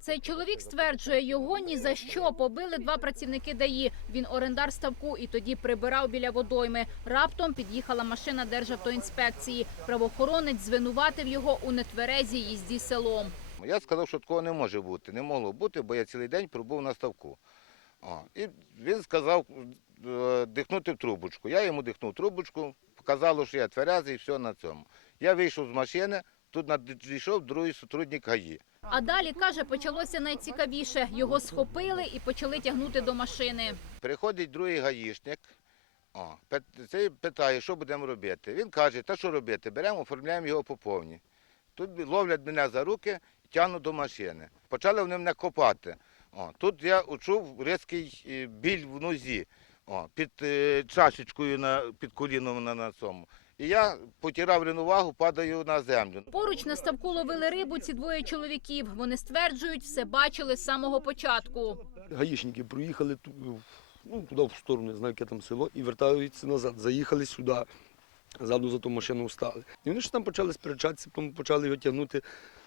Цей чоловік стверджує, його ні за що побили два працівники ДАІ. Він орендар ставку і тоді прибирав біля водойми. Раптом під'їхала машина Державтоінспекції. Правоохоронець звинуватив його у нетверезій їзді селом. Я сказав, що такого не може бути. Не могло бути, бо я цілий день пробув на ставку. О, і він сказав е, дихнути в трубочку. Я йому дихнув трубочку, показало, що я тверезий, і все на цьому. Я вийшов з машини, тут надійшов другий сотрудник ГАІ. А далі каже, почалося найцікавіше. Його схопили і почали тягнути до машини. Приходить другий гаїшник, о, цей питає, що будемо робити. Він каже, та що робити, беремо, оформляємо його по повній. Тут ловлять мене за руки тягнуть до машини. Почали вони мене копати. О, тут я учув різкий е, біль в нозі, о, під е, чашечкою на, під коліном на, на цьому. І я потирав рівновагу, падаю на землю. Поруч на ставку ловили рибу ці двоє чоловіків. Вони стверджують, все бачили з самого початку. Гаїшники проїхали ну, туди в сторону, не знаю, яке там село, і вертаються назад. Заїхали сюди, ззаду за ту машину встали. І вони ж там почали сперечатися, потім почали його тягнути,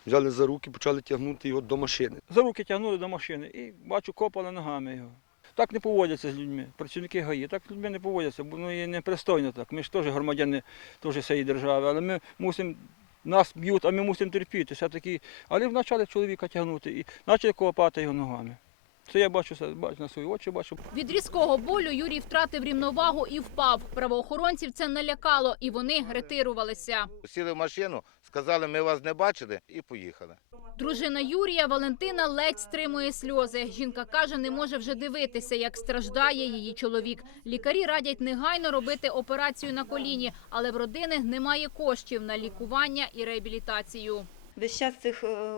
взяли за руки, почали тягнути його до машини. За руки тягнули до машини і бачу, копали ногами його. Так не поводяться з людьми. Працівники ГАІ, так з людьми не поводяться, бо ну, і непристойно так. Ми ж теж громадяни теж цієї держави, але ми мусимо. Нас б'ють, а ми мусимо терпіти. Все-таки. Але почали чоловіка тягнути і почали копати його ногами. Це я бачу, бачу на свої очі, бачу. Від різкого болю Юрій втратив рівновагу і впав. Правоохоронців це налякало, і вони ретирувалися. Сіли в машину, сказали, ми вас не бачили, і поїхали. Дружина Юрія Валентина ледь стримує сльози. Жінка каже, не може вже дивитися, як страждає її чоловік. Лікарі радять негайно робити операцію на коліні, але в родини немає коштів на лікування і реабілітацію. Весь час цих е,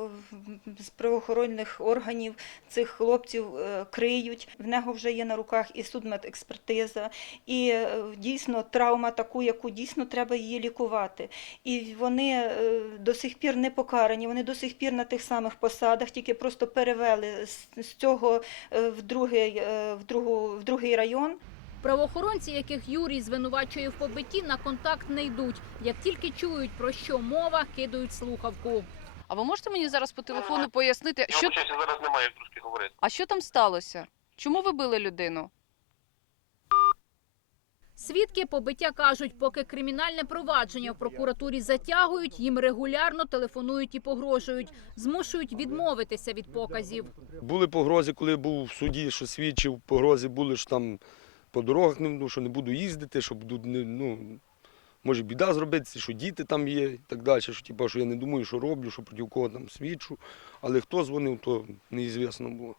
з правоохоронних органів цих хлопців е, криють. В нього вже є на руках і судмедекспертиза, і е, дійсно травма таку, яку дійсно треба її лікувати. І вони до сих пір не покарані, вони до сих пір на тих самих посадах, тільки просто перевели з, цього в другий, в, другу, в другий район. Правоохоронці, яких Юрій звинувачує в побитті, на контакт не йдуть. Як тільки чують про що мова, кидають слухавку. А ви можете мені зараз по телефону пояснити, Я що вибачаюся, зараз немає як трошки говорити. а що там сталося? Чому ви били людину? Свідки побиття кажуть, поки кримінальне провадження в прокуратурі затягують, їм регулярно телефонують і погрожують, змушують відмовитися від показів. Були погрози, коли був в суді, що свідчив, погрози були, що там по дорогах не, ну, що не буду їздити, що буду, ну, може біда зробитися, що діти там є і так далі. Що, типу, що я не думаю, що роблю, що проти кого там свідчу. Але хто дзвонив, то неізвісно було.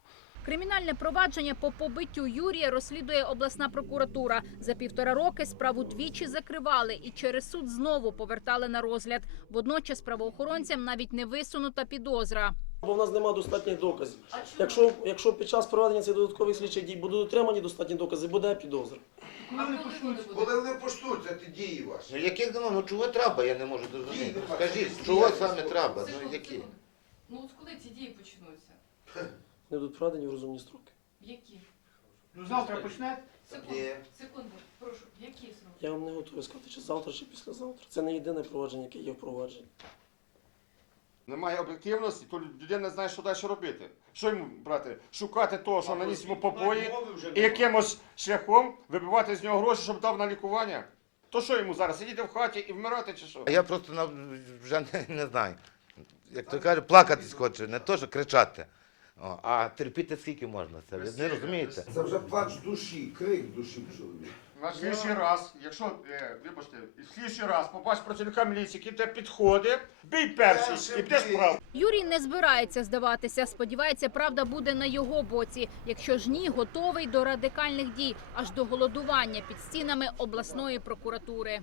Кримінальне провадження по побиттю Юрія розслідує обласна прокуратура. За півтора роки справу двічі закривали і через суд знову повертали на розгляд. Водночас правоохоронцям навіть не висунута підозра. Бо в нас немає достатніх доказів. Якщо, якщо під час проведення цих додаткових слідчих дій будуть отримані достатні докази, буде підозра. Коли вони поштуться, ті дії ваші. Ну які ну, ну чого треба, я не можу зрозуміти. Скажіть, чого саме треба? Ну які? Ну от коли ці дії почнуться? Не будуть проведені в розумні строки. Які? Ну завтра почнете? Ні. секунду, прошу, які сроки? Я вам не готовий сказати, чи завтра, чи післязавтра. Це не єдине провадження, яке є в провадженні. Немає об'єктивності, то людина не знає, що далі робити. Що йому брати? Шукати того, що наніс йому побої, і якимось шляхом вибивати з нього гроші, щоб дав на лікування. То що йому зараз? Сидіти в хаті і вмирати чи що? А я просто вже не, не знаю. Як то кажуть, плакати хочу, не то, що кричати. О, а терпіти скільки можна це? Ви не розумієте? Це вже плач душі, крик душі чоловіка. На слідчий раз, якщо, е, вибачте, в слідчий раз побачиш працівника міліції, який тебе підходить, бій перший і підеш прав. Юрій не збирається здаватися. Сподівається, правда буде на його боці. Якщо ж ні, готовий до радикальних дій, аж до голодування під стінами обласної прокуратури.